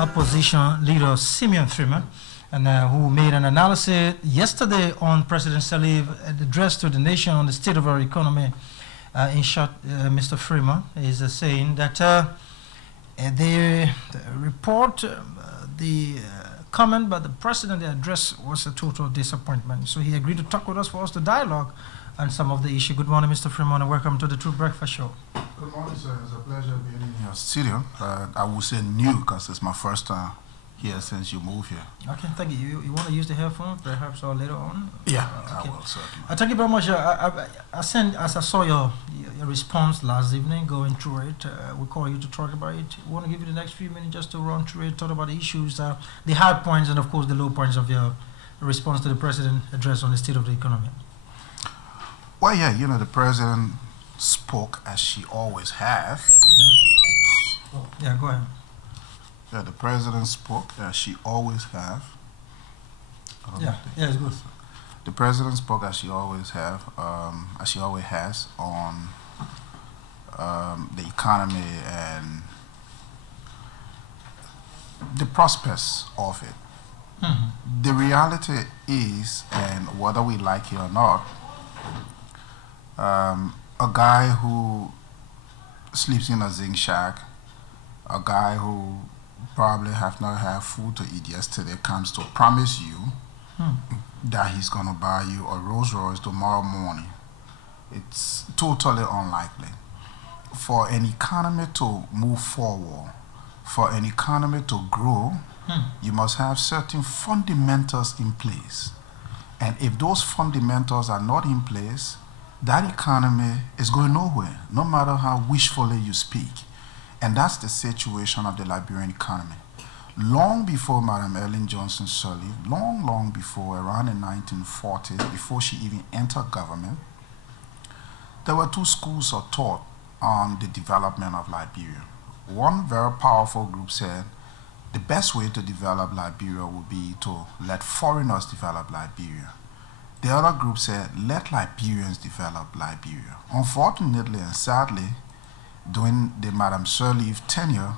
Opposition Leader Simeon Freeman, and who made an analysis yesterday on President Sirleaf address to the nation on the state of our economy. In short, Mr. Freeman is saying that the report, the comment by the president, the address was a total disappointment. So he agreed to talk with us for us to dialogue on some of the issue. Good morning, Mr. Freeman, and welcome to the True Breakfast Show. Good morning, sir. It's a pleasure being in your studio. I will say new because it's my first time here since you moved here. Okay, thank you. You want to use the headphone perhaps or later on? Yeah, okay. I will, certainly. Thank you very much. As I saw your response last evening, going through it, we call you to talk about it. We want to give you the next few minutes just to run through it, talk about the issues, the high points, and of course the low points of your response to the president's address on the state of the economy. Well, yeah, you know, the president spoke as she always have. Yeah, go ahead. Yeah, the president spoke as she always have. Yeah, it's good. The president spoke as she always have, as she always has on the economy and the prospects of it. Mm-hmm. The reality is, and whether we like it or not, a guy who sleeps in a zinc shack, a guy who probably have not had food to eat yesterday comes to promise you that he's going to buy you a Rolls Royce tomorrow morning. It's totally unlikely. For an economy to move forward, for an economy to grow, you must have certain fundamentals in place. And if those fundamentals are not in place, that economy is going nowhere, no matter how wishfully you speak. And that's the situation of the Liberian economy. Long before Madam Ellen Johnson Sirleaf, long before, around the 1940s, before she even entered government, there were two schools of thought on the development of Liberia. One very powerful group said the best way to develop Liberia would be to let foreigners develop Liberia. The other group said, let Liberians develop Liberia. Unfortunately and sadly, during the Madam Sirleaf tenure,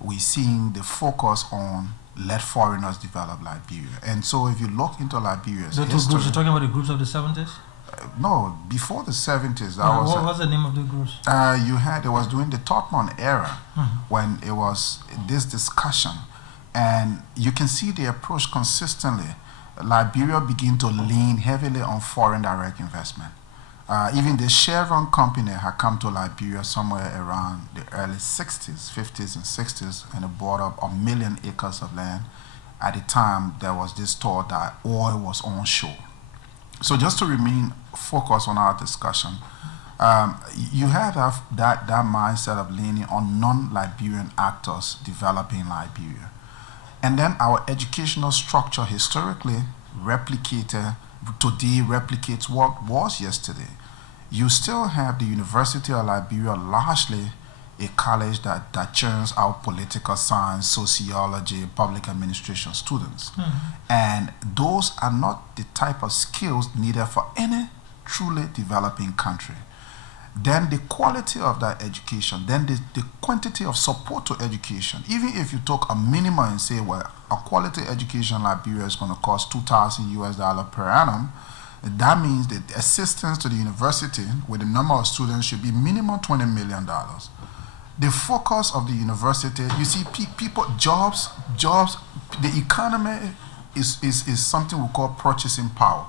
we're seeing the focus on let foreigners develop Liberia. And so if you look into Liberia's the two history, groups, you're talking about the groups of the 70s? No, before the 70s. What was the name of the groups? It was during the Totman era when it was this discussion. And you can see the approach consistently. Liberia began to lean heavily on foreign direct investment. Even the Chevron company had come to Liberia somewhere around the early 60s, 50s and 60s, and it bought up 1 million acres of land. At the time, there was this thought that oil was onshore. So just to remain focused on our discussion, you have that mindset of leaning on non-Liberian actors developing Liberia. And then our educational structure historically today replicates what was yesterday. You still have the University of Liberia largely a college that churns out political science, sociology, public administration students. And those are not the type of skills needed for any truly developing country. Then the quality of that education, then the quantity of support to education. Even if you took a minimum and say, well, a quality education in Liberia is going to cost $2,000 per annum, that means that assistance to the university with the number of students should be minimum $20 million. The focus of the university, you see, people, jobs, the economy is something we call purchasing power.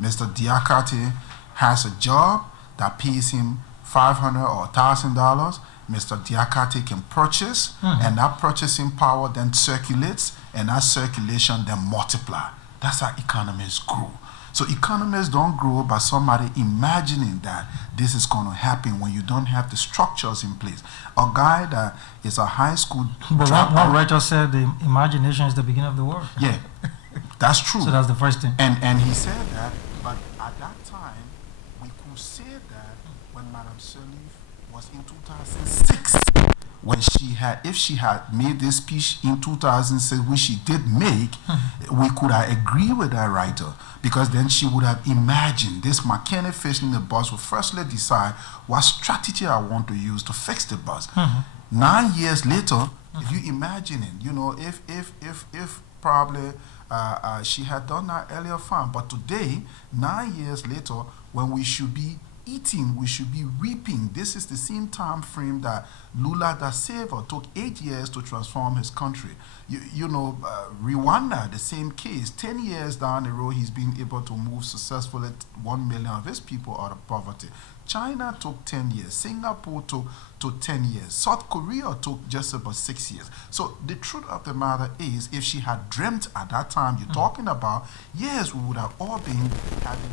Mr. Diakate has a job that pays him $500 or $1,000. Mr. Diakate can purchase, and that purchasing power then circulates, and that circulation then multiply. That's how economies grow. So economies don't grow by somebody imagining that this is going to happen when you don't have the structures in place. A guy that is a high school But one writer said the imagination is the beginning of the world. Yeah, that's true. So that's the first thing. And he said that, but at that time, we could say that when Madam Sirleaf was in 2006, when if she had made this speech in 2006, which she did make, we could have agreed with that writer, because then she would have imagined this mechanic fixing the bus would firstly decide what strategy I want to use to fix the bus. 9 years later, If you imagine it, you know, if probably she had done that earlier, fine. But today, 9 years later, when we should be eating, we should be reaping. This is the same time frame that Lula da Silva took 8 years to transform his country. You know, Rwanda, the same case. 10 years down the road, he's been able to move successfully 1 million of his people out of poverty. China took 10 years. Singapore took 10 years. South Korea took just about 6 years. So the truth of the matter is, if she had dreamt at that time you're talking about, yes, we would have all been having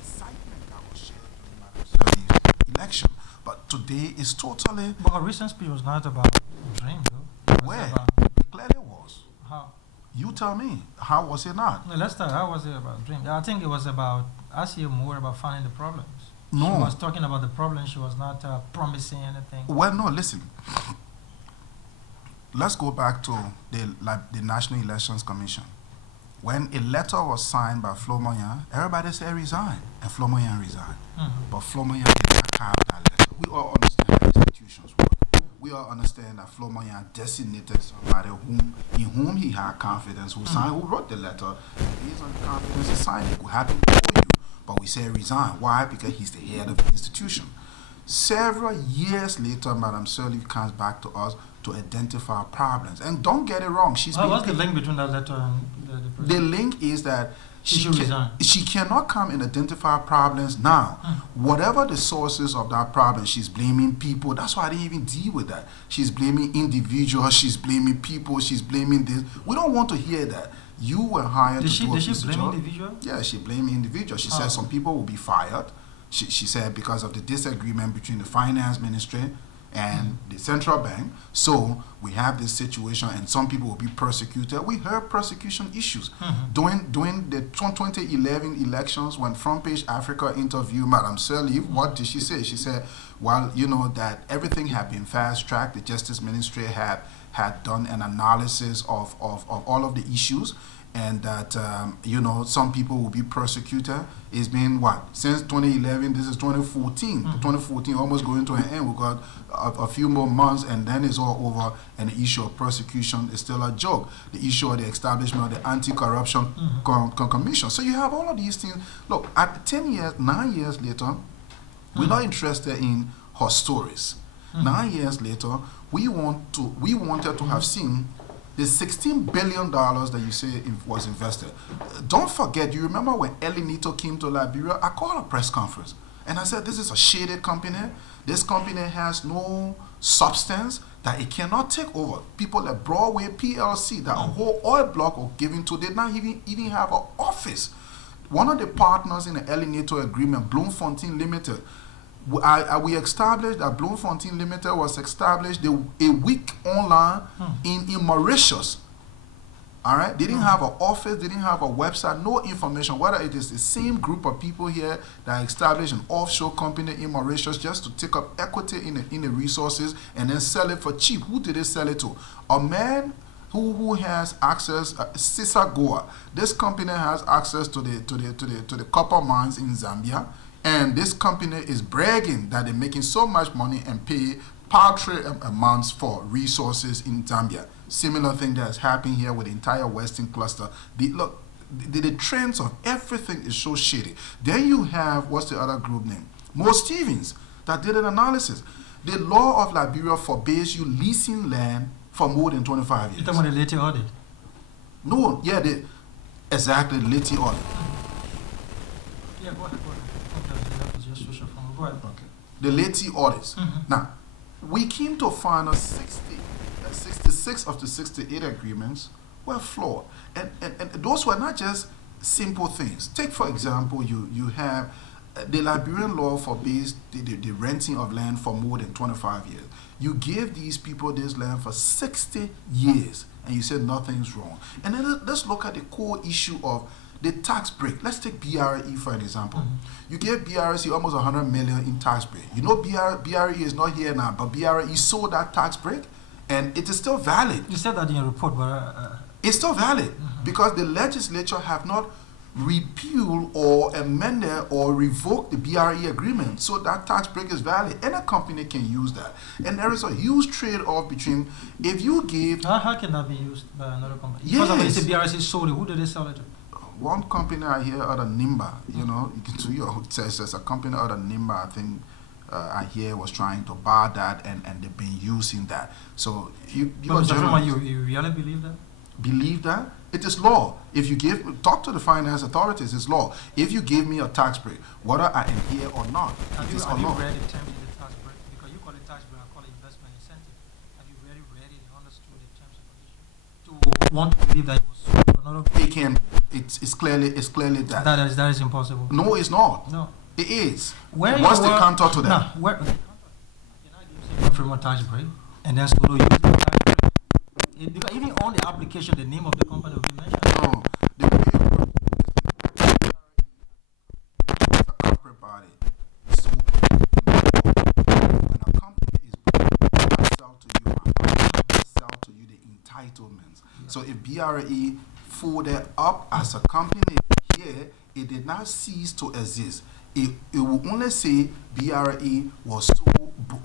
excitement that was shared during Madam Sirleaf's election. But today is totally... But her recent speech was not about dream, though. Where? It clearly was. How? You tell me. How was it not? No, let's start. How was it about dream? I think it was about, asking you more about finding the problems. No. She was talking about the problem. She was not promising anything. Well, no, listen. Let's go back to the National Elections Commission. When a letter was signed by Flawed, everybody said resign, and Flawed resigned. But Flawed did not carry that letter. We all understand how institutions work. We all understand that Flawed designated somebody in whom he had confidence, who signed, who wrote the letter. Based on the confidence he signed, it could happen for you. But we say resign. Why? Because he's the head of the institution. Several years later, Madam Sirleaf comes back to us to identify problems. And don't get it wrong. What's the link between that letter and the president? The link is that she cannot come and identify problems now. Whatever the sources of that problem, she's blaming people. That's why I didn't even deal with that. She's blaming individuals. She's blaming people. She's blaming this. We don't want to hear that. You were hired to do a piece of job. Did she blame individual? Yeah, she blamed individual. She said some people will be fired. She said because of the disagreement between the finance ministry and the central bank. So we have this situation and some people will be persecuted. We heard persecution issues. During the 2011 elections, when Front Page Africa interviewed Madam Sirleaf, what did she say? She said, well, you know, that everything had been fast-tracked. The Justice Ministry had done an analysis of all of the issues, and that, you know, some people will be persecuted. It's been, what, since 2011, this is 2014. 2014 almost going to an end. We've got a few more months, and then it's all over, and the issue of persecution is still a joke. The issue of the establishment of the Anti-Corruption Commission. So you have all of these things. Look, at 10 years, 9 years later, we're not interested in her stories. 9 years later, we wanted to have seen the $16 billion that you say was invested. Don't forget, you remember when El Nito came to Liberia? I called a press conference and I said, this is a shaded company. This company has no substance, that it cannot take over. People like Broadway PLC, that a whole oil block was given to, did not even have an office. One of the partners in the El Nito agreement, Bloemfontein Limited, we established that Bloemfontein Limited was established a week online in Mauritius. All right? They didn't have an office, they didn't have a website, no information, whether it is the same group of people here that established an offshore company in Mauritius just to take up equity in the resources and then sell it for cheap. Who did they sell it to? A man who has access, Sisa Goa. This company has access to the copper mines in Zambia. And this company is bragging that they're making so much money and pay paltry amounts for resources in Zambia. Similar thing that's happening here with the entire Western cluster. The trends of everything is so shady. Then you have, what's the other group name? Mo Stevens, that did an analysis. The law of Liberia forbids you leasing land for more than 25 years. You're talking about the Leti audit? No, yeah, exactly, the Leti audit. Yeah, go ahead. Okay. The Leti audits. Now, we came to find out 66 of the 68 agreements were flawed. And those were not just simple things. Take, for example, you have the Liberian law forbids the renting of land for more than 25 years. You give these people this land for 60 years, and you said nothing's wrong. And then let's look at the core issue of the tax break. Let's take BRE for an example. You gave BRE almost 100 million in tax break. You know BRE is not here now, but BRE sold that tax break, and it is still valid. You said that in your report, but... it's still valid because the legislature have not repeal or amend or revoke the BRE agreement, so that tax break is valid. Any company can use that, and there is a huge trade-off between if you give. How can that be used by another company? Yes. Because it's a BRC sold it. Who did they sell it to? One company I hear out of Nimba, you know, you can do your test. There's a company out of Nimba, I think. I hear was trying to buy that, and they've been using that. So you really believe that? Believe that? It is law. If you talk to the finance authorities, it's law. If you give me a tax break, whether I am here or not, have it is a you law. read the terms of the tax break? Because you call it tax break, I call it investment incentive. Have you really read it and understood the terms and conditions? To want to believe that it was sold or not? It's clearly that. That is impossible. No, it's not. No. It is. What's the counter to that? No, where from a tax break and then solo use the tax break. Because even on the application, the name of the company will be mentioned. No, the way it works is a corporate body. So when a company is born, they sell to you, they sell to you the entitlements. Yeah. So if BRE folded up as a company here, it did not cease to exist. It will only say BRE was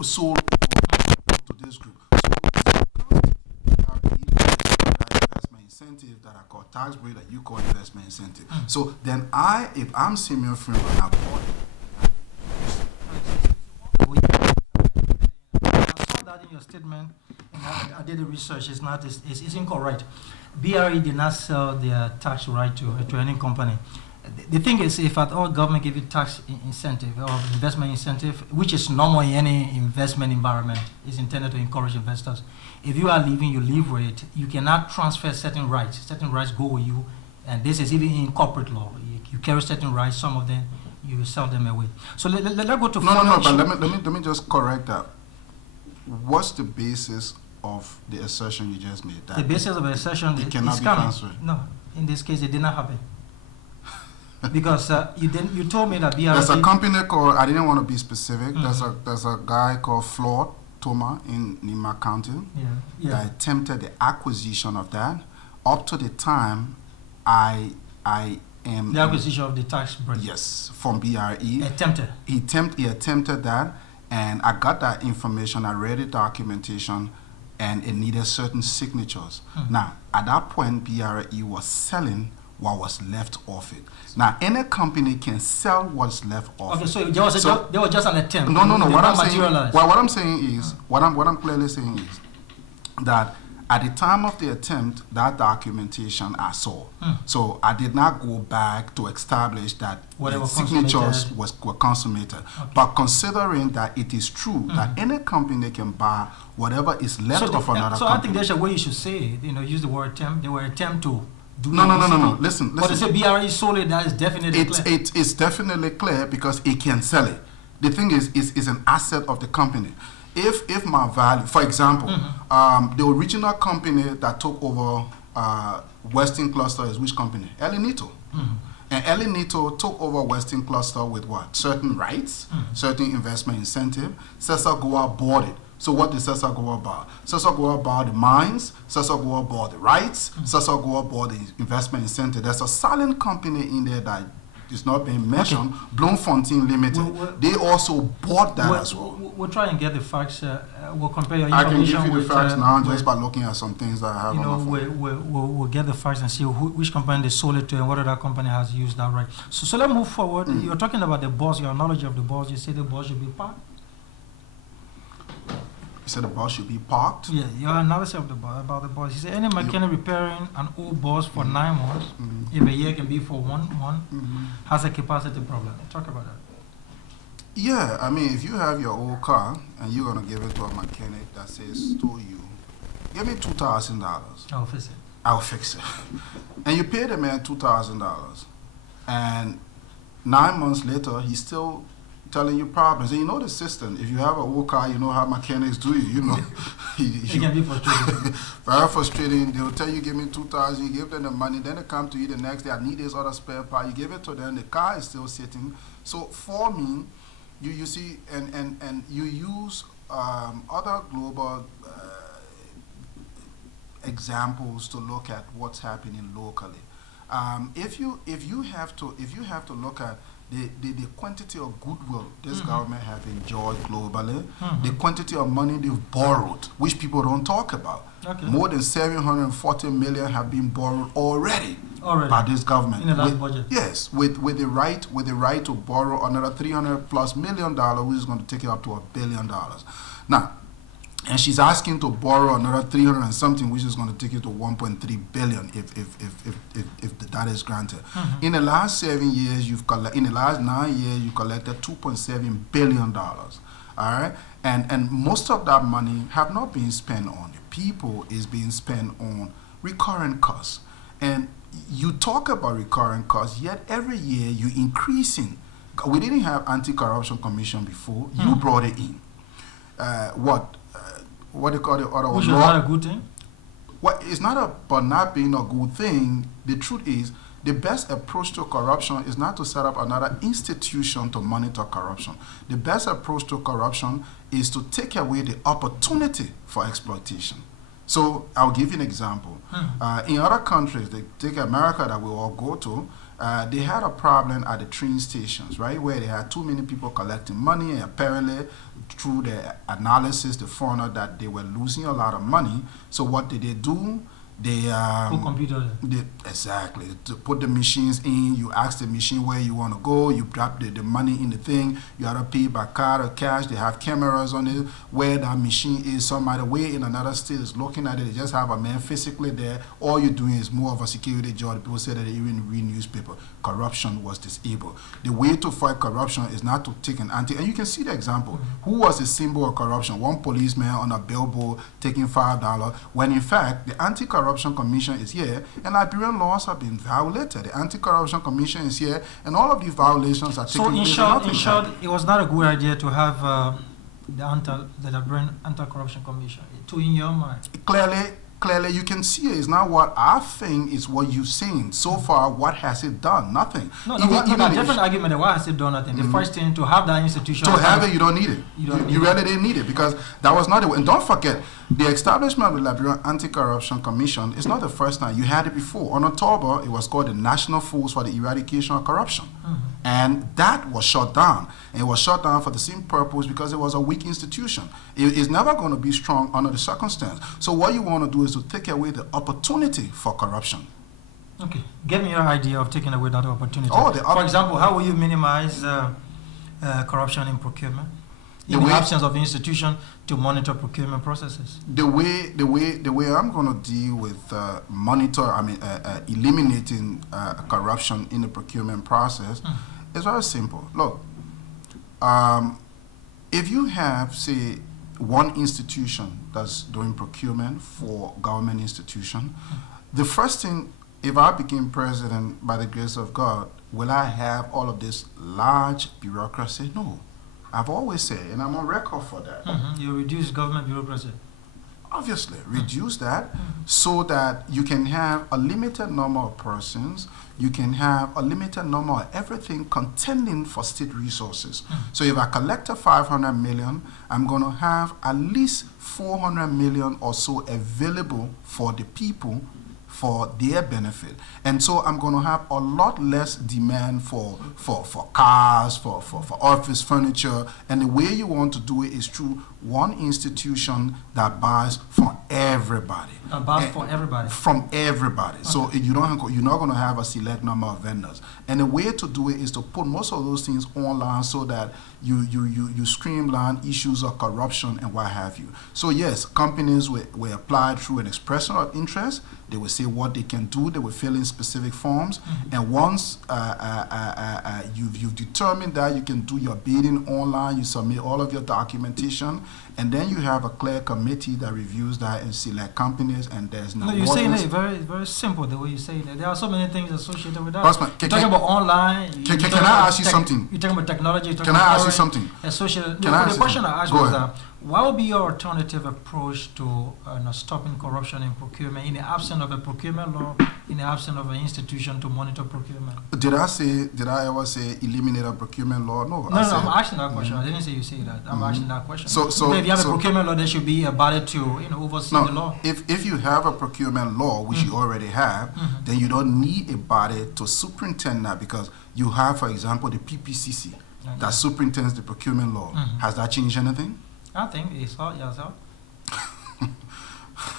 sold to this group. Incentive that I call tax break that you call investment incentive. So then if I'm Simeon Freeman, I bought it. I saw that in your statement, and I did the research. It's incorrect. BRE did not sell their tax right to any company. The thing is, if at all government give you tax incentive or investment incentive, which is normal in any investment environment, is intended to encourage investors. If you are leaving, you leave with it. You cannot transfer certain rights. Certain rights go with you, and this is even in corporate law. You carry certain rights. Some of them you sell them away. So let's go to no. But let me just correct that. What's the basis of the assertion you just made? The basis of the assertion it cannot be transferred. No, in this case, it did not happen. Because you told me that BRE. There's a company called, I didn't want to be specific. There's a guy called Flawed in Nima County that attempted the acquisition of that. Up to the time I am the acquisition of the tax break. Yes, from BRE. Attempted. He attempted that, and I got that information. I read the documentation, and it needed certain signatures. Now, at that point, BRE was selling what was left of it. Now, any company can sell what's left of it. Okay, so there was just an attempt. No. What I'm saying is, what I'm clearly saying is that at the time of the attempt, that documentation I saw. So I did not go back to establish that the signatures were consummated. Okay. But considering that it is true that any company can buy whatever is left of another company. So I think there's a way you should say it. Use the word attempt. They were attempt to. No. Listen. But it's a BRE solely, that is definitely clear. It's definitely clear because it can sell it. The thing is an asset of the company. If my value, for example, the original company that took over Western Cluster is which company? Elinito. And Elinito took over Western Cluster with what? Certain rights, certain investment incentive. Sessagoa bought it. So what did Sessagoa buy? Sessagoa bought the mines, Sessagoa bought the rights, Sessagoa bought the investment incentive. There's a silent company in there that is not being mentioned, Bloemfontein Limited. They also bought that as well. We'll try and get the facts. We'll compare your information. I can give you the facts now just by looking at some things that I have on my phone. We'll get the facts and see which company they sold it to and whether that company has used that right. So let's move forward. You're talking about the boss, your knowledge of the boss. You say the boss should be parked. You said the boss should be parked? Yeah, your analysis of about the boss. You say any mechanic repairing an old boss for 9 months, if a year can be for one month, has a capacity problem. Talk about that. Yeah, I mean, if you have your old car and you're going to give it to a mechanic that says to you, give me $2,000. I'll fix it. I'll fix it. And you pay the man $2,000. And 9 months later, he's still telling you problems. And you know the system. If you have an old car, you know how mechanics do it. It can be frustrating. Very frustrating. They will tell you, give me $2,000. You give them the money. Then they come to you the next day. I need this other spare part. You give it to them. The car is still sitting. So for me, you see, and you use other global examples to look at what's happening locally. If you have to look at the quantity of goodwill this government have enjoyed globally, the quantity of money they've borrowed, which people don't talk about. Okay. More than 740 million have been borrowed already by this government. In the last budget. Yes, with the right to borrow another $300+ million, which is going to take it up to $1 billion. Now, and she's asking to borrow another 300 and something, which is going to take it to 1.3 billion if the data is granted. In the last 7 years, in the last 9 years, you collected $2.7 billion. All right, and most of that money have not been spent on the people; is being spent on recurrent costs. And you talk about recurrent costs, yet every year you increasing. We didn't have anti-corruption commission before. You brought it in. What they call the other one? Which is not a good thing? Well, it's not about not being a good thing. The truth is, the best approach to corruption is not to set up another institution to monitor corruption. The best approach to corruption is to take away the opportunity for exploitation. So I'll give you an example. In other countries, they take America that we all go to, they had a problem at the train stations, right, where they had too many people collecting money, and apparently through the analysis, they found out that they were losing a lot of money. So what did they do? They put computers. Exactly, to put the machines in. You ask the machine where you want to go. You drop the money in the thing. You have to pay by card or cash. They have cameras on it where that machine is. Somebody way in another state is looking at it. They just have a man physically there. All you're doing is more of a security job. People say that they even read newspaper. Corruption was disabled. The way to fight corruption is not to take an anti. And you can see the example. Who was the symbol of corruption? One policeman on a billboard taking $5, when in fact the anti-corruption commission is here and Liberian laws have been violated. The anti-corruption commission is here and all of these violations are taking place. So in short, it was not a good idea to have the Liberian anti-corruption commission. To in your mind? Clearly, you can see it. It's not what I think, it's what you've seen. So far, what has it done? Nothing. No, different argument. Why has it done nothing? The first thing, to have that institution. To have it, you don't need it. You really didn't need it because that was not the way. And don't forget, the establishment of the Liberian Anti-Corruption Commission is not the first time. You had it before. On October, it was called the National Force for the Eradication of Corruption. And that was shut down. And it was shut down for the same purpose because it was a weak institution. It is never going to be strong under the circumstance. So what you want to do is to take away the opportunity for corruption. Okay. Give me your idea of taking away that opportunity. For example, how will you minimize corruption in procurement? In the absence of institution to monitor procurement processes. The way I'm going to deal with eliminating corruption in the procurement process is very simple. Look, if you have, say, one institution that's doing procurement for government institution, the first thing, if I became president by the grace of God, will I have all of this large bureaucracy? No. I've always said, and I'm on record for that. You reduce government bureaucracy. Obviously, reduce that so that you can have a limited number of persons, you can have a limited number of everything contending for state resources. So if I collect a 500 million, I'm going to have at least 400 million or so available for the people for their benefit. And so I'm going to have a lot less demand for cars, for office furniture. And the way you want to do it is through one institution that buys from everybody. From everybody. Okay. So you're not going to have a select number of vendors. And the way to do it is to put most of those things online so that you streamline issues of corruption and what have you. So yes, companies will apply through an expression of interest. They will say what they can do. They will fill in specific forms. And once you've determined that, you can do your bidding online. You submit all of your documentation. And then you have a clear committee that reviews that and select companies, and there's no. You're saying it very, very simple the way you say it. There are so many things associated with that. You're talking about online. Can I ask you something? You're talking about technology. Can I ask you something? Associated. The question I asked was that what would be your alternative approach to stopping corruption in procurement in the absence of a procurement law, in the absence of an institution to monitor procurement? Did I ever say eliminate a procurement law? No. No, I'm asking that question. I didn't say you say that. I'm asking that question. So if you have a procurement law, there should be a body to oversee the law. If you have a procurement law, which you already have, then you don't need a body to superintend that, because you have, for example, the PPCC that superintends the procurement law. Has that changed anything? I think it's all yourself.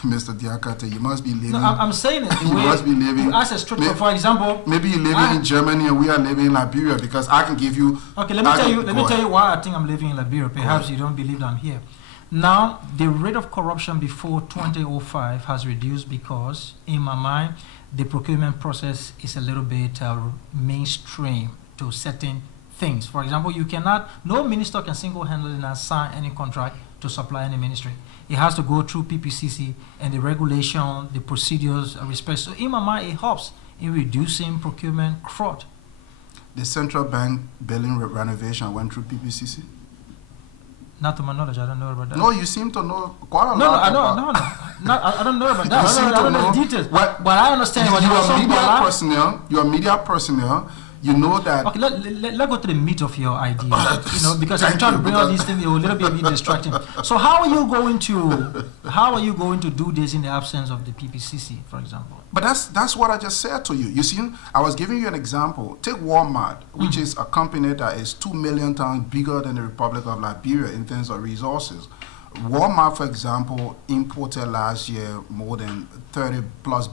Mr. Diakate, you must be living. No, I'm saying it. The you way must be living. As a structure, for example, maybe you're living in Germany and we are living in Liberia, because I can give you. Okay, let me tell you why I think I'm living in Liberia. Perhaps you don't believe I'm here. Now, the rate of corruption before 2005 has reduced because, in my mind, the procurement process is a little bit mainstream to certain things. For example, no minister can single-handedly assign any contract to supply any ministry. It has to go through PPCC and the regulation, the procedures, respect. So in my mind, it helps in reducing procurement fraud. The central bank building renovation went through PPCC? Not to my knowledge, I don't know about that. No, you seem to know quite a lot. I don't know about that. I don't know the details. But I understand what you're media personnel. You know that. Okay, let's go to the meat of your idea. Because if you try to bring all these things, it will a little bit distracting. So how are you going to do this in the absence of the PPCC, for example? But that's what I just said to you. You see, I was giving you an example. Take Walmart, which is a company that is 2 million times bigger than the Republic of Liberia in terms of resources. Walmart, for example, imported last year more than $30+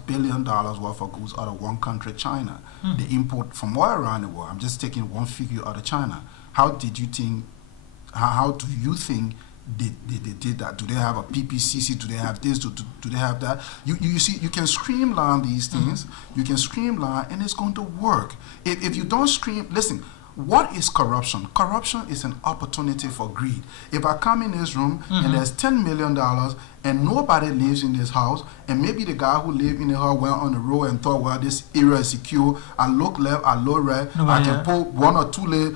billion worth of goods out of one country, China. They import from all around the world. I'm just taking one figure out of China. How do you think they did that? Do they have a PPCC? Do they have this? Do they have that? You see, you can streamline these things. You can streamline, and it's going to work. If you don't listen. What is corruption? Corruption is an opportunity for greed. If I come in this room and there's $10 million and nobody lives in this house, and maybe the guy who lived in the house went on the road and thought, well, this area is secure, I look left, I look right, I can put 1 or 2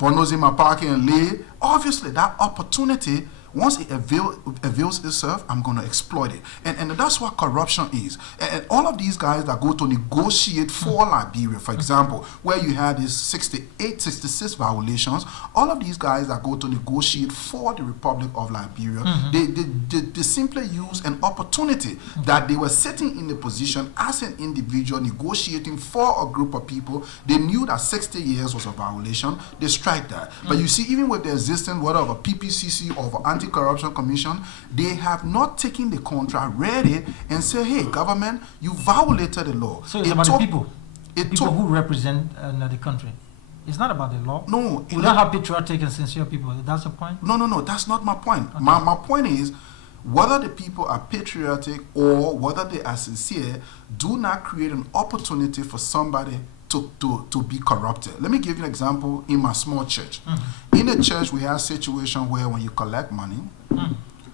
bundles in my pocket and lay. Obviously, that opportunity, once it avails itself, I'm going to exploit it. And that's what corruption is. And all of these guys that go to negotiate for Liberia, for example, where you had these 68, 66 violations, all of these guys that go to negotiate for the Republic of Liberia, they simply use an opportunity that they were sitting in the position as an individual negotiating for a group of people. They knew that 60 years was a violation. They strike that. But you see, even with the existence, whether of a PPCC or of an Anti-Corruption Commission, they have not taken the contract, read it, and say, hey, government, you violated the law. So it's about the people. People who represent the country. It's not about the law. No. We don't have patriotic and sincere people. That's the point? No, that's not my point. Okay. My point is, whether the people are patriotic or whether they are sincere, do not create an opportunity for somebody to be corrupted. Let me give you an example in my small church. In the church, we have a situation where when you collect money,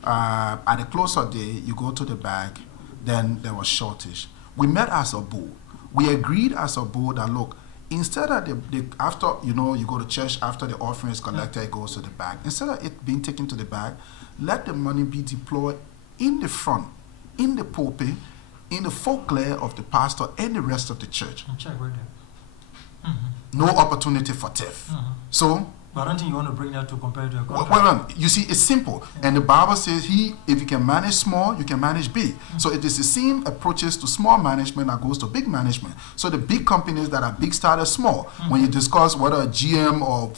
at the close of the day, you go to the bank, then there was shortage. We met as a board. We agreed as a board that, look, instead of after, you go to church, after the offering is collected, it goes to the bank. Instead of it being taken to the bank, let the money be deployed in the front, in the pulpit, in the folklore of the pastor and the rest of the church. Check right there. No opportunity for theft. So, but I don't think you want to bring that to compare to a contract. Well, you see, it's simple. And the Bible says, if you can manage small, you can manage big. So it is the same approaches to small management that goes to big management. So the big companies that are big started small. When you discuss whether a GM or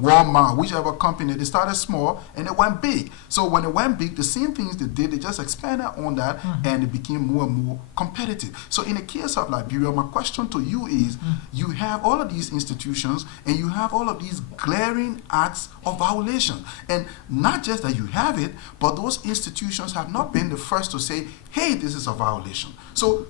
Walmart, whichever company, they started small and they went big. So when they went big, the same things they did, they just expanded on that and it became more and more competitive. So in the case of Liberia, my question to you is, you have all of these institutions and you have all of these glaring acts of violation. And not just that you have it, but those institutions have not been the first to say, hey, this is a violation. So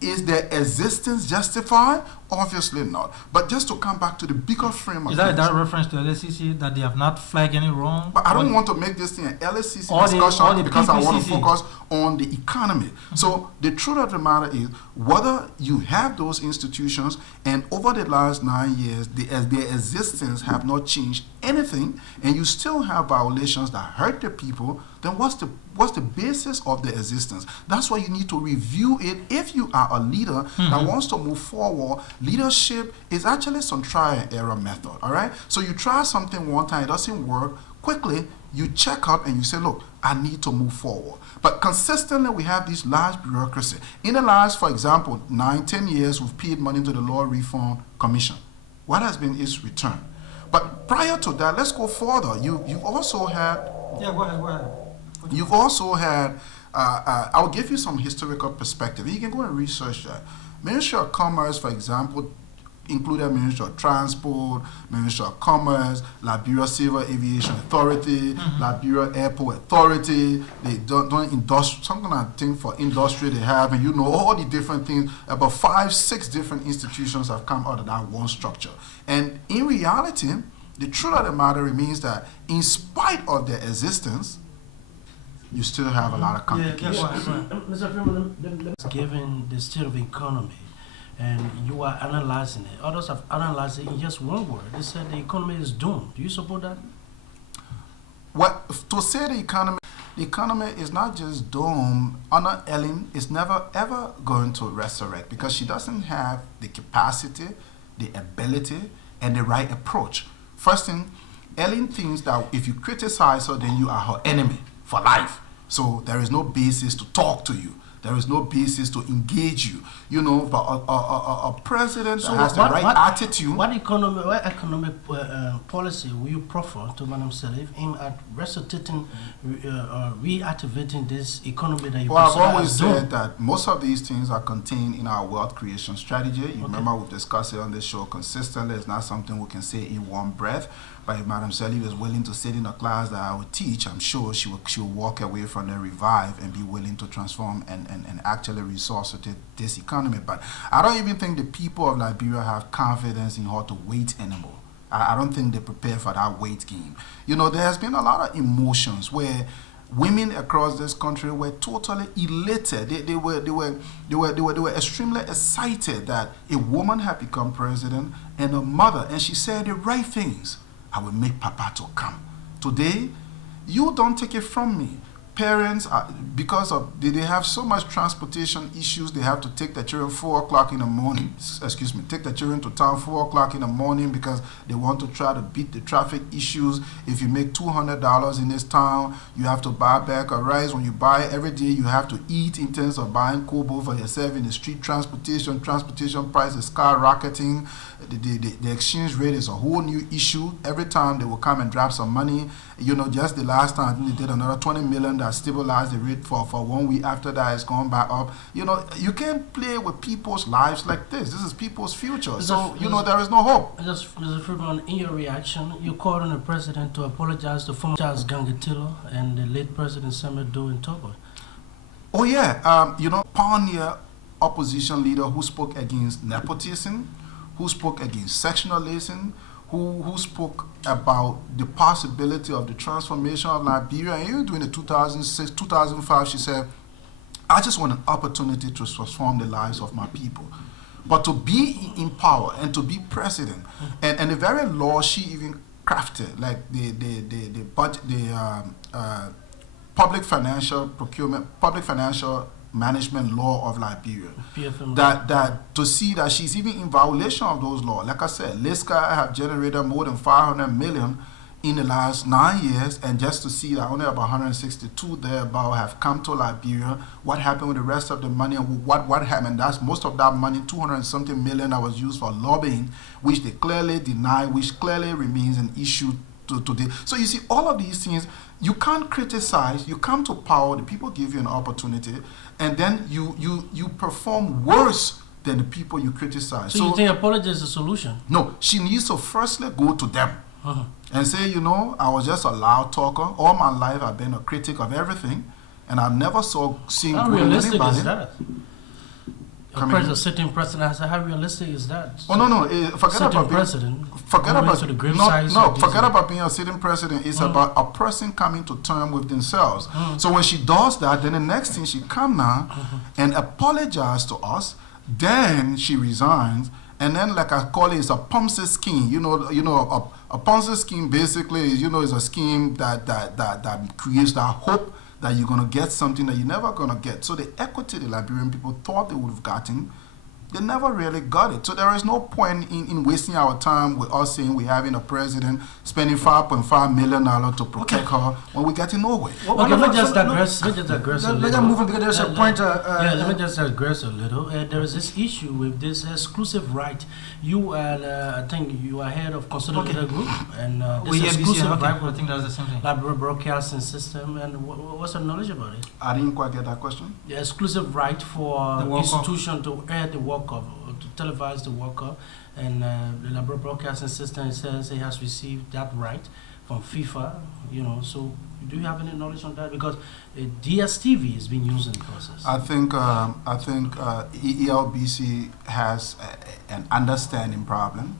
is their existence justified? Obviously not. But just to come back to the bigger frame of things. Is that a direct reference to LSCC, that they have not flagged any wrong? But I don't want to make this thing an LSCC discussion because I want to focus on the economy. So the truth of the matter is, whether you have those institutions and over the last 9 years, their existence have not changed anything, and you still have violations that hurt the people, then what's the basis of the existence? That's why you need to review it. If you are a leader that wants to move forward, leadership is actually some try and error method, all right? So you try something one time, it doesn't work, quickly you check up and you say, look, I need to move forward. But consistently we have this large bureaucracy. In the last, for example, 9-10 years, we've paid money to the Law Reform Commission. What has been its return? But prior to that, let's go further. You've also had... Yeah, go ahead. You've also had... I'll give you some historical perspective. You can go and research that. Ministry of Commerce, for example, included Ministry of Transport, Ministry of Commerce, Liberia Civil Aviation Authority, Liberia Airport Authority. They don't industry, something I think for industry they have, and you know all the different things. About 5-6 different institutions have come out of that one structure. And in reality, the truth of the matter remains that in spite of their existence, you still have a lot of complications. Mr. Freeman, given the state of the economy, and you are analyzing it. Others have analyzed it in just one word. They said the economy is doomed. Do you support that? Well, to say the economy is not just doomed, Honor Ellen is never ever going to resurrect because she doesn't have the capacity, the ability, and the right approach. First thing, Ellen thinks that if you criticize her, then you are her enemy for life. So there is no basis to talk to you. There is no basis to engage you, you know. But a president that has the right attitude. What economic policy will you prefer to Madam Sirleaf aimed at resuscitating, reactivating this economy that you? Well, I've always said that most of these things are contained in our wealth creation strategy. You remember we've discussed it on this show consistently. It's not something we can say in one breath. But if Madam Sirleaf is willing to sit in a class that I would teach, I'm sure she will walk away from the revive and be willing to transform and actually resuscitate this economy. But I don't even think the people of Liberia have confidence in her to wait anymore. I don't think they prepare for that wait game. You know, there has been a lot of emotions where women across this country were totally elated. They were extremely excited that a woman had become president and a mother, and she said the right things. I will make Papa to come. Today, you don't take it from me. Parents, because of they have so much transportation issues, they have to take their children 4 o'clock in the morning. Excuse me, take their children to town 4 o'clock in the morning because they want to try to beat the traffic issues. If you make $200 in this town, you have to buy back a rice. When you buy every day, you have to eat in terms of buying kobo for yourself in the street. Transportation price is skyrocketing. The exchange rate is a whole new issue. Every time they will come and drop some money. You know, just the last time I think they did another 20 million that stabilized the rate for 1 week. After that, it's gone back up. You know, you can't play with people's lives like this. This is people's future. So, you know, there is no hope. Mr. Freeman, in your reaction, you called on the president to apologize to former Charles Gangatilo and the late President Sirleaf in Togo. Oh, yeah. You know, pioneer opposition leader who spoke against nepotism, who spoke against sectionalism, who spoke about the possibility of the transformation of Liberia. And even during the 2006, 2005, she said, I just want an opportunity to transform the lives of my people. But to be in power and to be president, and the very law she even crafted, like the budget, the public financial procurement, public financial management law of Liberia, that to see that she's even in violation of those laws. Like I said, LISCA have generated more than 500 million in the last 9 years, and just to see that only about 162 thereabout have come to Liberia. What happened with the rest of the money, and what happened? That's most of that money, 200 and something million, that was used for lobbying, which they clearly deny, which clearly remains an issue today. So you see, all of these things, you can't criticize. You come to power, the people give you an opportunity, and then you perform worse than the people you criticize. So you think apology is the solution? No, she needs to firstly go to them and say, you know, I was just a loud talker. All my life I've been a critic of everything, and I've never seen how realistic anybody. is that? A sitting president, how realistic is that? Oh, no, forget about president. Forget about forget about being a sitting president. It's about a person coming to terms with themselves. So when she does that, then the next thing she come now and apologize to us, then she resigns, And then, like I call it, it's a Ponzi scheme. A Ponzi scheme basically is, is a scheme that creates that hope that you're going to get something that you're never going to get. So the equity the Liberian people thought they would have gotten, they never really got it. So there is no point in wasting our time with us saying we're having a president spending $5.5 million to protect her when we're getting nowhere. Okay, let me just digress a little. Let me move because there's a point. Let me just digress a little. There is this issue with this exclusive right. You and I think you are head of Consolidated Group, and this exclusive right. I think that's the same thing. Library broadcasting system, and what's your knowledge about it? I didn't quite get that question. The exclusive right for the institution to air the World Cup, to televise the World Cup, and the Library broadcasting system says it has received that right from FIFA. So do you have any knowledge on that? Because DSTV is being used in the process. I think ELBC has an understanding problem,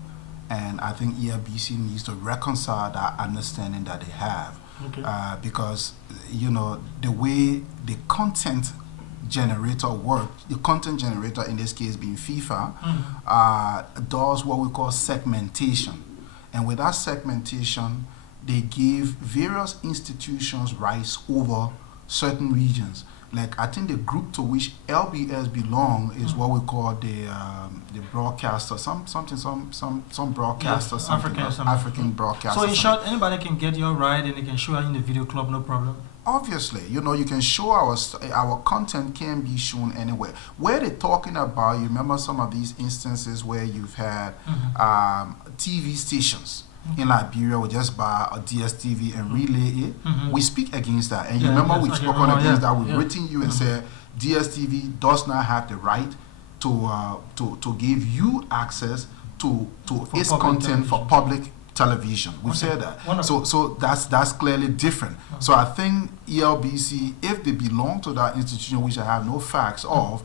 and I think ELBC needs to reconcile that understanding that they have. Okay. Because the way the content generator work, the content generator in this case being FIFA, does what we call segmentation, and with that segmentation they give various institutions rights over certain regions. Like I think the group to which LBS belong is what we call the broadcaster, some broadcaster, yes, African broadcaster. So in short, anybody can get your right and they can show it in the video club, no problem. Obviously, you can show our content can be shown anywhere. Where they're talking about, you remember some of these instances where you've had TV stations in Liberia will just buy a DSTV and relay it. We speak against that, and you remember we've spoken against that. We've written you and said DSTV does not have the right to give you access to its content for public television. We've said that. Wonderful. So that's clearly different. So I think ELBC, if they belong to that institution, which I have no facts of,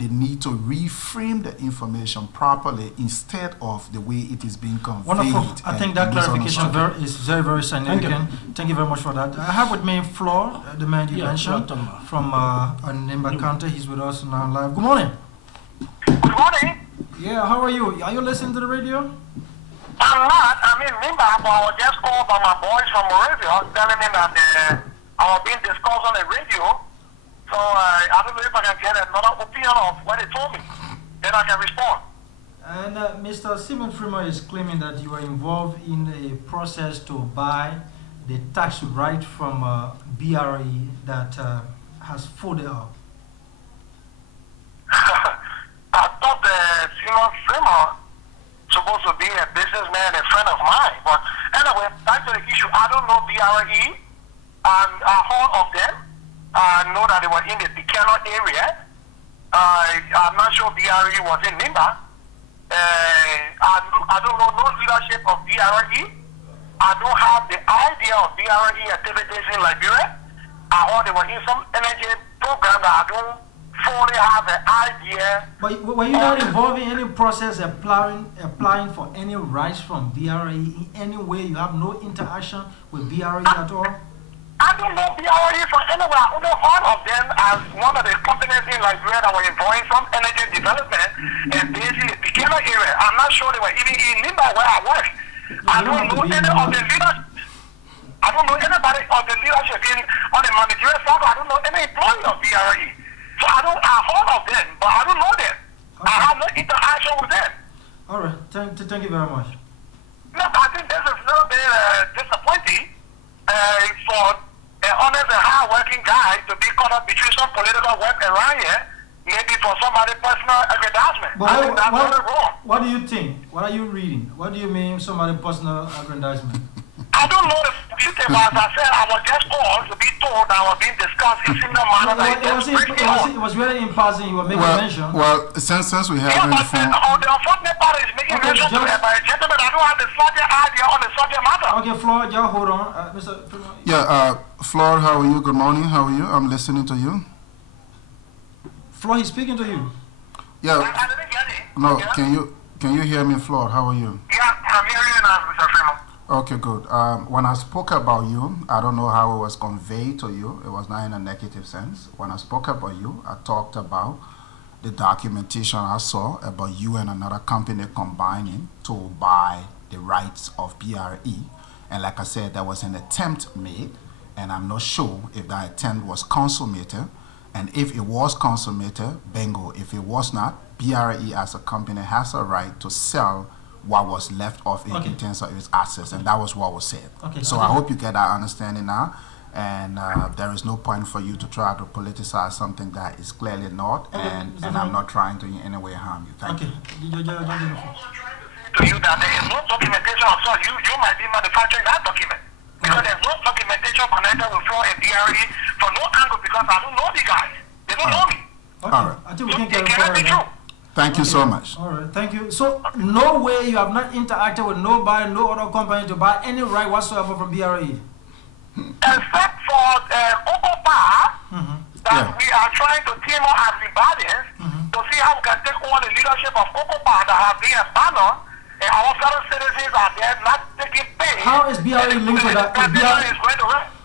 they need to reframe the information properly instead of the way it is being conveyed. Wonderful. I think that clarification is very, very significant. Thank you very much for that. I have with me Flawed, the man you mentioned, from Nimba County. He's with us now live. Good morning. Good morning. Yeah, how are you? Are you listening to the radio? I'm not. I'm in Nimba, but I was just called by my boys from Moravia telling me that I was being discussed on the radio. So I don't know if I can get another opinion of what they told me. Then I can respond. And Mr. Simeon Freeman is claiming that you are involved in a process to buy the tax right from BRE that has folded up. I thought Simeon Freeman supposed to be a businessman, a friend of mine. But anyway, back to the issue. I don't know BRE, and I heard of them. I know that they were in the Bikano area. I'm not sure BRE was in Nimba. I don't know no leadership of BRE. I don't have the idea of BRE activities in Liberia. I heard they were in some energy program that I don't fully have an idea. But were you not involved in any process applying for any rights from BRE in any way? You have no interaction with BRE at all? I don't know BRE from anywhere. I only heard of them as one of the companies in Liberia that were involved in some energy development and basically the Bikano area. I'm not sure they were even in Nimba where I work. I don't know any of the leaders. I don't know anybody of the leadership on the managerial side. I don't know any employee of BRE. So I heard of them, but I don't know them. Okay. I have no interaction with them. All right. Thank you very much. No, I think this is a little bit disappointing for an honest and hard-working guy to be caught up between some political work around here, maybe for somebody's personal aggrandizement. But I think that's really wrong. What do you think? What are you reading? What do you mean somebody's personal aggrandizement? I don't know the details, but as I said, I was just called to be told that I was being discussed in similar manner. It was really in passing. You were making mention. Well, since we have the unfortunate part is making mention to it by a gentleman. I don't have the slightest idea on the subject matter. Okay, Flawed, just hold on. Mr. Flawed, how are you? Good morning. How are you? I'm listening to you. Flawed, he's speaking to you. Yeah. I didn't get it. No, yeah? Can you hear me, Flawed? How are you? Yeah, I'm hearing you now, Mr. Freeman. Okay, good. When I spoke about you, I don't know how it was conveyed to you. It was not in a negative sense. When I spoke about you, I talked about the documentation I saw about you and another company combining to buy the rights of BRE. And like I said, there was an attempt made, and I'm not sure if that attempt was consummated. And if it was consummated, bingo. If it was not, BRE as a company has a right to sell what was left of it in terms of its assets, and that was what was said. So I hope you get that understanding now. And there is no point for you to try to politicize something that is clearly not, and I'm not trying to in any way harm you. Thank you. To you that there is no documentation of so you might be manufacturing that document. Because there's no documentation connected with Flawed and DRE for no angle because I don't know the guys. They don't know me. All right. I think we can get it forward. Thank you so much. All right, thank you. So, no way you have not interacted with nobody, no other company to buy any right whatsoever from BRE? Except for Okopa, that we are trying to team up as Libanians to see how we can take over the leadership of Okopa that have been abandoned, and our fellow citizens are there not taking pay. How is BRE linked with that?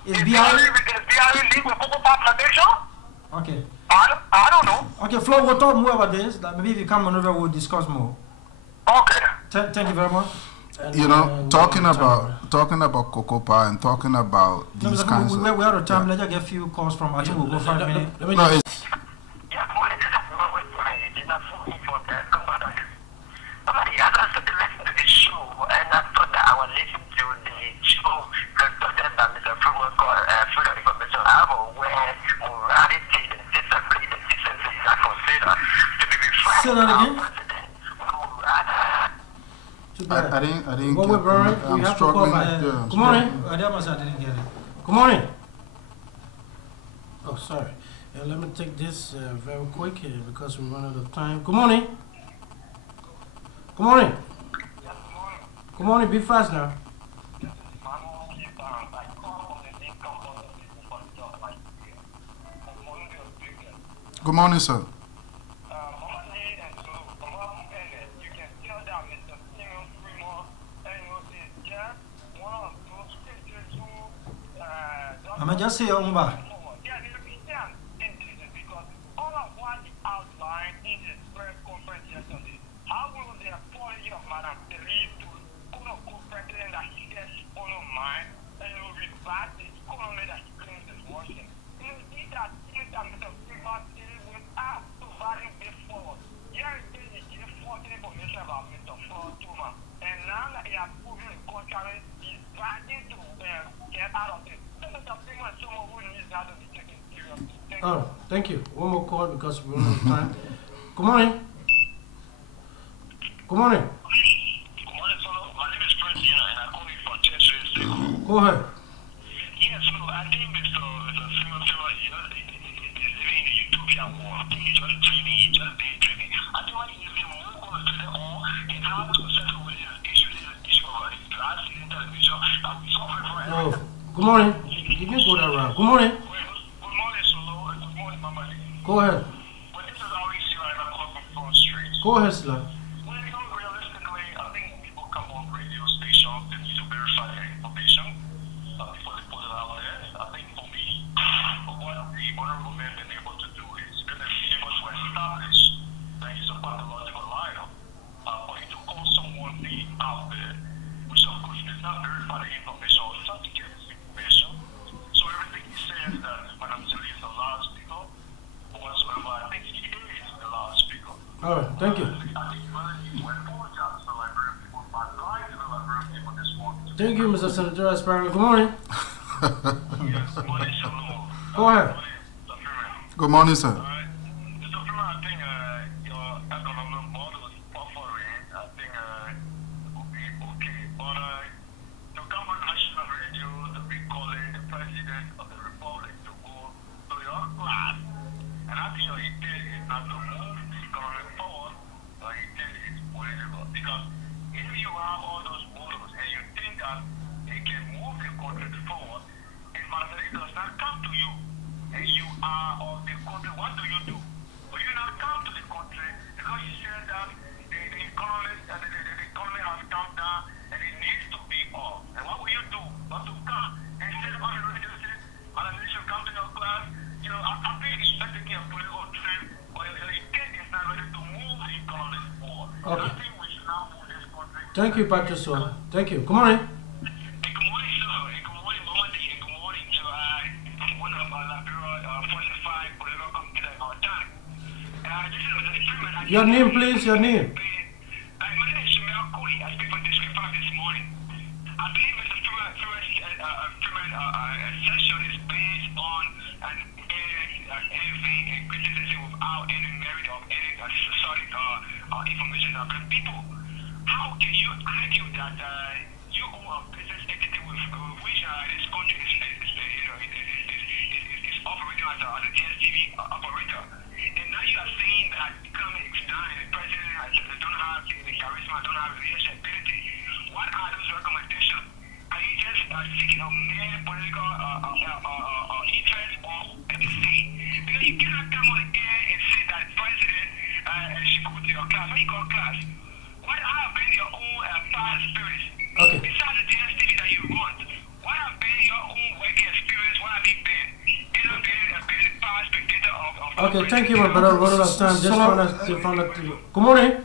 Is BRE linked with Okopa plantation? Okay. I don't know. Okay, Flo, we'll talk more about this. Maybe if you come on over, we'll discuss more. Okay. Thank you very much. You know, talking about Cocopa and talking about these kinds of... We're out of time. Let's just get a few calls from... I think we'll go 5 minutes. No, it's... Say that again. I didn't Well, get, I'm struggling. Good morning. I didn't get it. Good morning. Oh, sorry. Let me take this very quick because we're running out of time. Good morning. Good morning. Good morning. Be fast now. Good morning, sir. I'm just say Umba. Oh, thank you. One more call because we're running out of time. Good morning. Good morning. Good morning, sir. My name is President, and I'm calling from Chester. Go ahead. Yes, so I think Mr. Simeon Freedom is living in the utopian world. He's just dreaming, he's just daydreaming. I think what he's been more concentrated on is how to settle with his issue of his glass in television that we suffer from. Oh, good morning. You can go that route. Good morning. Good morning, Solo. Good morning, Mama. Go ahead. Well, this is how we see right now coming from Front Street. Go ahead, Sila. Well, you know, realistically, I think people come on radio stations, they need to verify their information before they put it out there. I think for me, what the honorable man been able to do is been able to establish that he's a pathological liar. For you to call someone name out there, which of course does not verify the information or authenticate this information. So everything he says that Madam Sirleaf is the last speaker, or whatsoever, I think he is the last speaker. All right, thank you. Thank you, Mr. Senator Aspirant. Good morning. Go ahead. Good morning, sir. Mr. Freeman, I think your economic model is offering, I think will be okay. But to come on national radio to be calling the President of the Republic to go to your class, and I think your intent is not to move the economy forward, your intent is political. Because if you have all those models and you think that they can move the country forward, if Marseille does not come to you, and you are of the country, what do you do? Will you not come to the country because you said that the economy has come down and it needs to be up? And what will you do? But to come and say, on the radio, say, on the nation, come to your class, you know, I think it's not taking a political trend, but your intent is Thank you, Patricia. Thank you. Good morning. Your name, please, your name. My name is Freeman. I speak from District 5 this morning. I believe Mr. Freeman session is based on an envy and criticism without any merit of any solid information about people. How can you argue that you own a business entity with which this country is operating as a DSTV operator? And now you are saying that economy is down and the president don't have the charisma, don't have the leadership ability. What are those recommendations? Are you just seeking a mere political interest or anything? Because you cannot come on the air and say that the president should go to your class. When you go to class, what have been your own past experience? Okay. Besides the DSTV that you want, what have been your own working experience? What have you been? Been past spectator of Okay, thank you, my brother. One last time. Just found out. Good morning.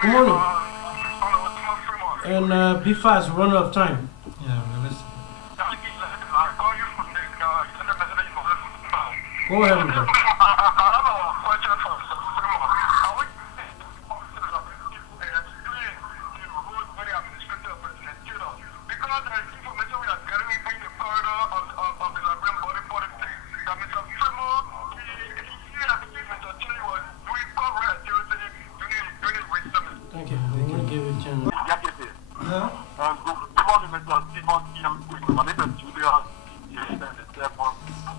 Good morning. And be fast, run out of time. Yeah, well, listen. Go ahead, my brother. Thank you. We will give it to you. Yeah. Good morning, Mr. Sirleaf. My name is Julia.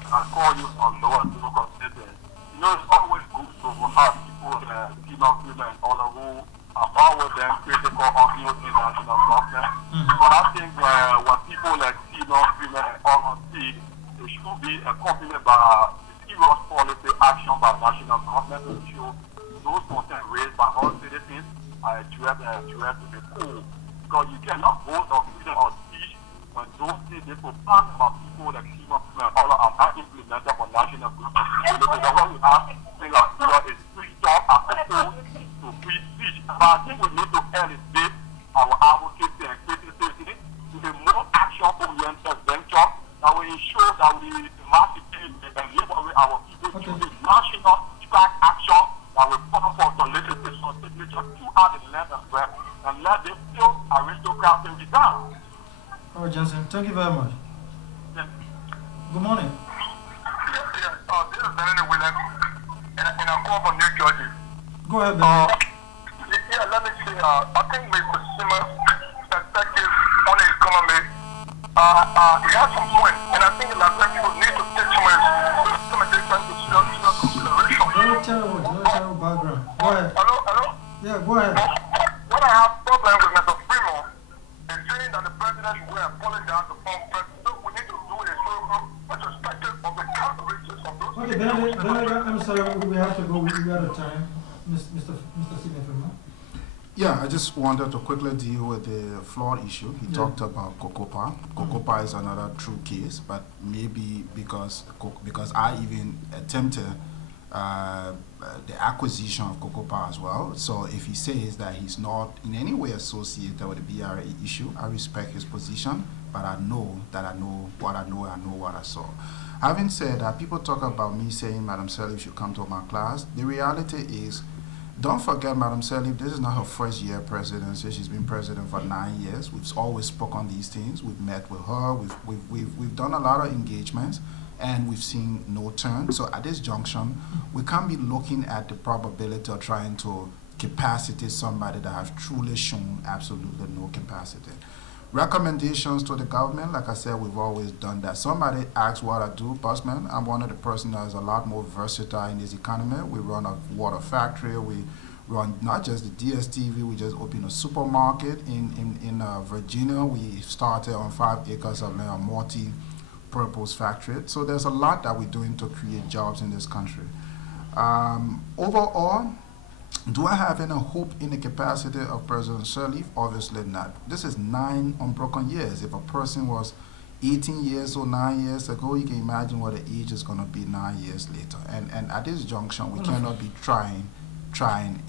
I call you on lower local citizens. You know, it's always good to have people, Sirleaf, Freeman, and all who are always then critical of new international government. But I think when people like Sirleaf, Freeman, and all see, it should be accompanied by serious policy action by national government to show those concerns raised by all citizens are addressed to be cool. Because you cannot vote on freedom of speech when those things they plan about people like Sirleaf and all are not implemented for national government. Because what we have things like here is free talk as opposed to free speech. But I think we need to elevate our advocacy and criticism to be more action-oriented venture that will ensure that we emancipate and liberate our people through the national strike action that will call for solicitation signature throughout the land and breath and let them still aristocrats be down. All right, Johnson, thank you very much. Yes. Good morning. This is Daniel Williams, and I'm calling from New Jersey. Go ahead, Ben. Let me say, I think Mr. Simon's perspective on the economy, he has some point, and I think that people need to take some recommendation to serious consideration. Very terrible background. Go ahead. Hello? Yeah, go ahead. What I have problem with Mr. Freeman is saying that the president will apologize to former president. So we need to do a historical retrospective of the characteristics of those Okay, Ben, I'm sorry, we have to go. We out of time. Mr. Simeon Freedom. Yeah, I just wanted to quickly deal with the Flawed issue. He talked about Cocopa. Cocopa is another true case, but maybe because I even attempted the acquisition of Cocopa as well. So if he says that he's not in any way associated with the BRA issue, I respect his position, but I know that I know what I know and I know what I saw. Having said that, people talk about me saying Madam Sirleaf should come to my class. The reality is, don't forget Madam Sirleaf, this is not her first year presidency. She's been president for 9 years. We've always spoken on these things. We've met with her. We've done a lot of engagements, and we've seen no turn. So at this junction, we can't be looking at the probability of trying to capacitate somebody that has truly shown absolutely no capacity. Recommendations to the government, like I said, we've always done that. Somebody asks what I do, Bossman. I'm one of the persons that is a lot more versatile in this economy. We run a water factory. We run not just the DSTV, we just opened a supermarket in Virginia. We started on 5 acres of land, a multi-purpose factory. So there's a lot that we're doing to create jobs in this country. Overall, do I have any hope in the capacity of President Sirleaf? Obviously not. This is 9 unbroken years. If a person was 18 years or 9 years ago, you can imagine what the age is going to be 9 years later. And at this junction, we cannot be trying try and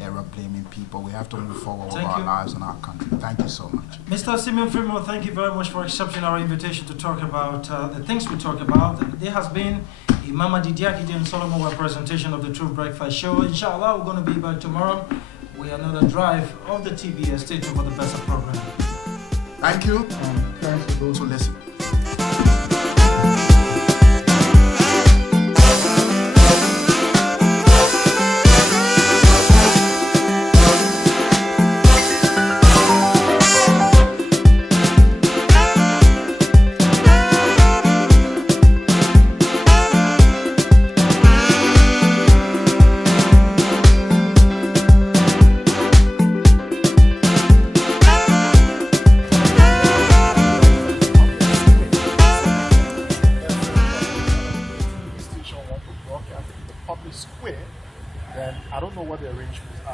error blaming people. We have to move forward with our lives and our country. Thank you so much. Mr. Simeon Freedom, thank you very much for accepting our invitation to talk about the things we talk about. There has been Imama Didiaki and Solomon were presentation of the True Breakfast Show. Inshallah, we're going to be back tomorrow with another drive of the TBS. Stay tuned for the best of program. Thank you, and thanks to those who listen.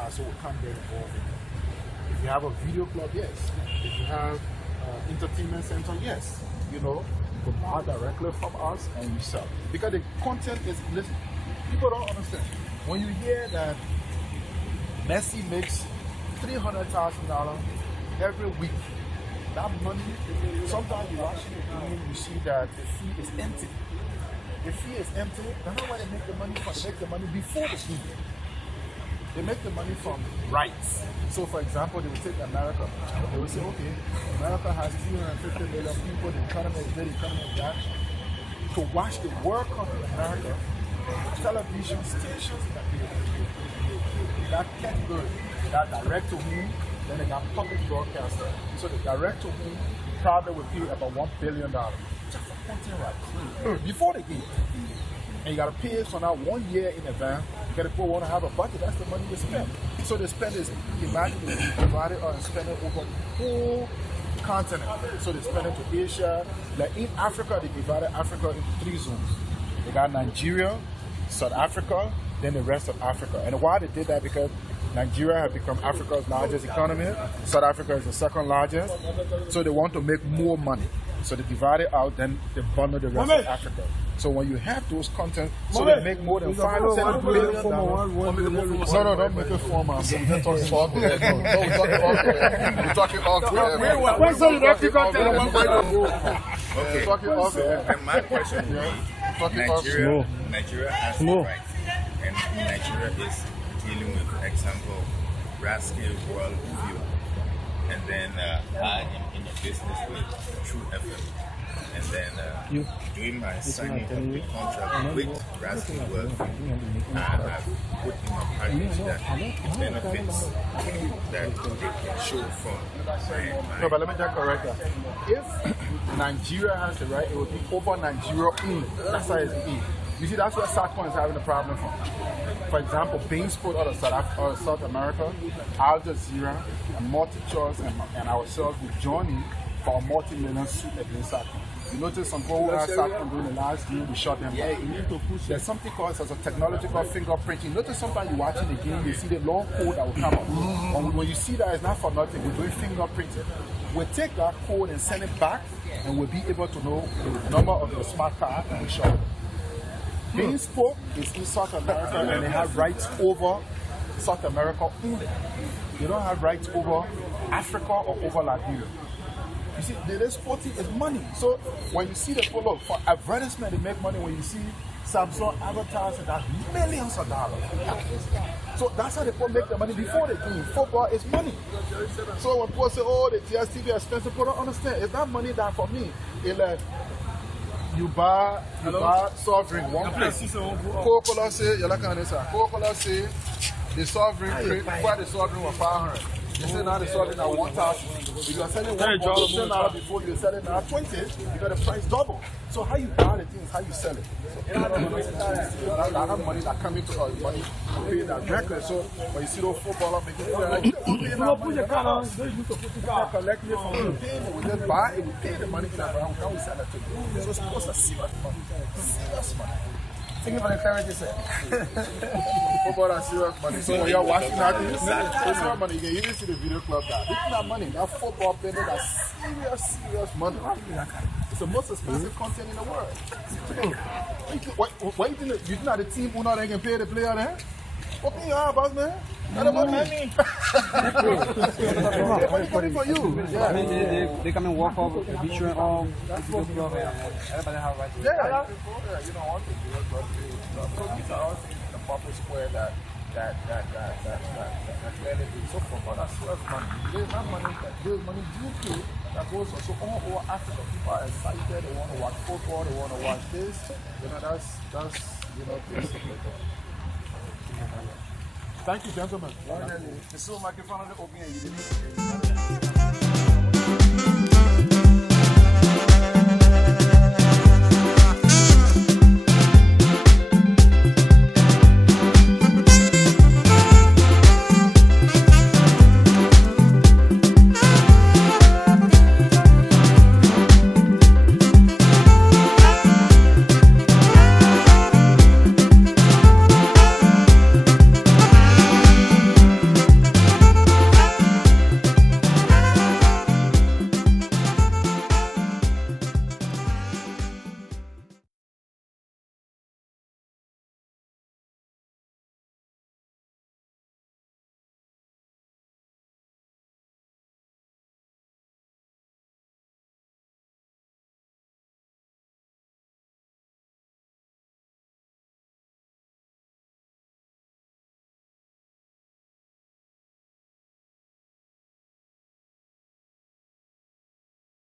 So we'll come there involved in it. If you have a video club, yes. If you have entertainment center, yes. You know, you can buy directly from us and you sell. Because the content is, listen, people don't understand. When you hear that Messi makes $300,000 every week, that money, sometimes you watch the game, you see that the fee is empty. The fee is empty. That's not why they make the money from. They make the money before the fee. They make the money from rights. So, for example, they will take America. They will say, okay, America has 250 million people, the economy is good, the economy is that. To watch the World Cup in America, television stations that category, that direct to whom, then they got public broadcaster. So the direct to whom probably will pay about $1 billion just for content rights before the game. And you got to pay for now 1 year in advance. You got to go want to have a budget. That's the money they spend. So they spend is, imagine they divide it and spend it over the whole continent. So they spend it to Asia. Like in Africa, they divided Africa into 3 zones. They got Nigeria, South Africa, then the rest of Africa. And why they did that? Because Nigeria has become Africa's largest economy. South Africa is the second largest. So they want to make more money. So they divide it out, then they bundle the rest of Africa. So when you have those content, so they make more than $5 billion. No, don't make it formal. We're talking off there. No, we're talking off there. We're talking off there. And my question is, Nigeria has the rights, and Nigeria is dealing with example, Rascal Worldview, and then I am in a business with True FM. And then doing my signing of the contract with Rascal Worldview, I have put in a package that the benefits that they can show from my... No, but let me just correct that. If Nigeria has the right, it will be over Nigeria in. That's how it's in. You see, that's where SATCON is having a problem from. For example, Bein Sport out of South America, Al Jazeera, and MultiChoice and ourselves with joining for a multi-million suit against SATCON. You notice some people who asked SATCON during the last deal, we shot them back. There's something called as a technological fingerprinting. You notice sometimes you're watching the game, you see the long code that will come up. And when you see that, it's not for nothing, we're doing fingerprinting. We'll take that code and send it back, and we'll be able to know the number of the smart card and we show it. Bein Sport is in South America and they have rights over South America only. They don't have rights over Africa or over Liberia. You see, the sporting is money. So when you see the follow for advertisement, they make money. When you see Samsung advertising, that's millions of dollars. So that's how they make the money before they do. Football is money. So when people say, oh, the TSTV is expensive, people don't understand. It's not money that for me. It's like, you buy soft drink, one place. Coca-Cola say, Coca-Cola say, the soft drink, before the soft drink was 500. They say now the soft drink at 1,000. If you are selling $1 before you sell it now 20, you got the price double. So how you buy the things, how you sell it. So I have money that come into our money to pay that directly. So when you see those footballers making it, like, you don't put your car on, you need to put your car, collect it from the pay, we just buy it, we pay the money to that, how we sell it to you. So it's supposed to serious money. Serious money. Thank you for the clarity, sir. Football and serious money. So when you're watching that, it's not money. You can even see the video club that. This is not money. That football playing that's serious money. It's the most expensive content in the world. What you think? You think that the team owner they can pay the player there? Open your eyes, man. Not money. Money for you. Yeah. I mean, they come and walk off the beach and all. Everybody have right to yeah, you don't want to do it, but these are all things in the public square that clearly do. So for us, that's money. There's not money there's money due to that goes on. So all over Africa, people are excited. They want to watch football. They want to watch this. You know, that's this. Thank you, gentlemen. The supermarket found the opening.